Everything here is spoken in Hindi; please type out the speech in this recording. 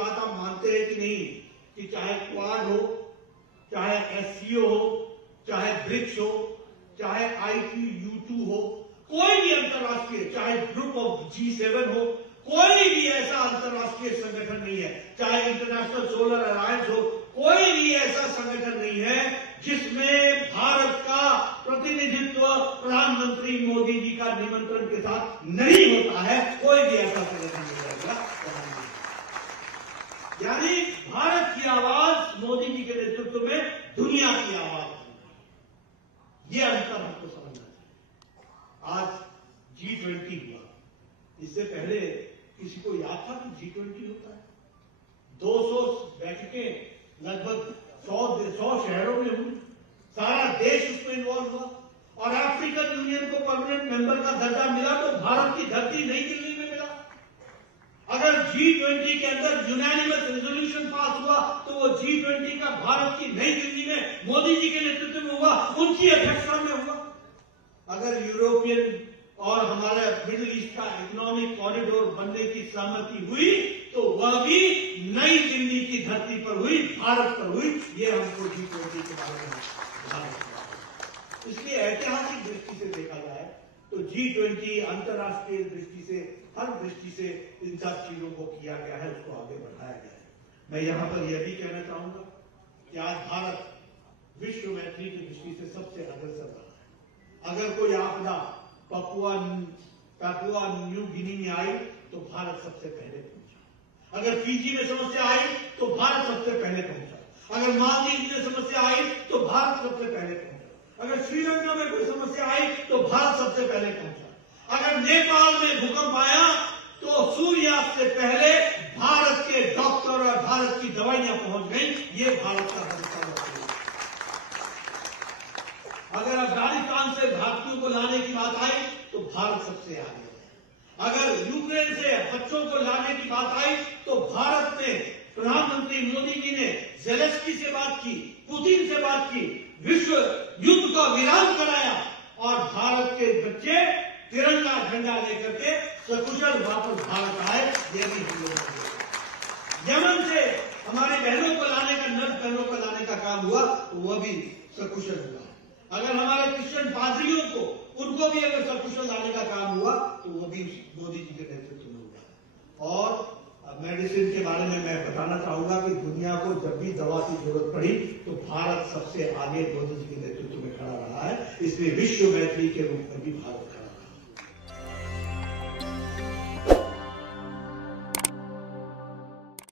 बात आप मानते हैं कि नहीं कि चाहे क्वाड हो, चाहे एससीओ हो, चाहे ब्रिक्स हो, चाहे IPU2 हो, कोई भी अंतर्राष्ट्रीय, चाहे ग्रुप ऑफ G7 हो, कोई भी ऐसा अंतर्राष्ट्रीय संगठन नहीं है, चाहे इंटरनेशनल सोलर अलायंस हो, कोई भी ऐसा संगठन नहीं है जिसमें भारत का प्रतिनिधित्व प्रधानमंत्री मोदी जी का निमंत्रण के साथ नहीं होता है। कोई भी ऐसा संगठन नहीं रहेगा। यानी भारत की आवाज मोदी जी के नेतृत्व में दुनिया की आवाज है। यह अंतर हमको समझना चाहिए। आज G20 हुआ, इससे पहले किसी को याद था कि G20 होता है? 200 बैठकें लगभग 100 शहरों में हुई, सारा देश उसमें इन्वॉल्व हुआ और अफ्रीकन यूनियन को परमानेंट मेंबर का दर्जा मिला तो भारत की धरती नई दिल्ली में मिला। अगर G20 के अंदर यूनानिमस रेजोल्यूशन पास हुआ तो वो G20 का भारत की नई दिल्ली में मोदी जी के नेतृत्व में हुआ, उनकी अध्यक्षता में हुआ। अगर यूरोपियन और हमारे मिडिल ईस्ट का इकोनॉमिक कॉरिडोर बनने की सहमति हुई तो वह भी नई दिल्ली की धरती पर हुई, भारत पर हुई। ये हमको G20 के बारे में ध्यान रखना है। इसलिए ऐतिहासिक दृष्टि से देखा जाए तो G20 अंतर्राष्ट्रीय दृष्टि से, हर दृष्टि से इन सब चीजों को किया गया है, उसको आगे बढ़ाया गया है। मैं यहां पर यह भी कहना चाहूंगा कि आज भारत विश्व मैत्री की दृष्टि से सबसे अग्रसर रहा है। अगर कोई आपदा पापुआ न्यू गिनी में आई तो भारत सबसे पहले पहुंचा। अगर फिजी में समस्या आई तो भारत सबसे पहले पहुंचा। अगर मालदीव में समस्या आई तो भारत सबसे पहले पहुंचा। अगर श्रीलंका में कोई समस्या आई तो भारत सबसे पहले पहुंचा। अगर नेपाल में भूकंप आया तो सूर्यास्त से पहले भारत के डॉक्टर और भारत की दवाइयां पहुंच गई। ये भारत का भरोसा है। अगर अफगानिस्तान से भारतीयों को लाने की बात आई तो भारत सबसे आगे है। अगर यूक्रेन से बच्चों को लाने की बात आई तो भारत ने, प्रधानमंत्री मोदी जी ने ज़ेलेंस्की से बात की, पुतिन से बात की, विश्व युद्ध का विराम कराया और भारत के बच्चे तिरंगा झंडा लेकर के सकुशल वापस भारत आए। यह भी हम लोग यमन से हमारी बहनों को लाने का, नर्स बहनों को लाने का काम हुआ तो वह भी सकुशल हुआ। अगर हमारे क्रिश्चियन पादरियों को, उनको भी अगर सकुशल लाने का काम हुआ तो वो भी मोदी जी के नेतृत्व में हुआ। और मेडिसिन के बारे में मैं बताना चाहूंगा कि दुनिया को जब भी दवा की जरूरत पड़ी तो भारत सबसे आगे मोदी जी के नेतृत्व में खड़ा रहा है। इसलिए विश्व मैत्री के रूप में भी भारत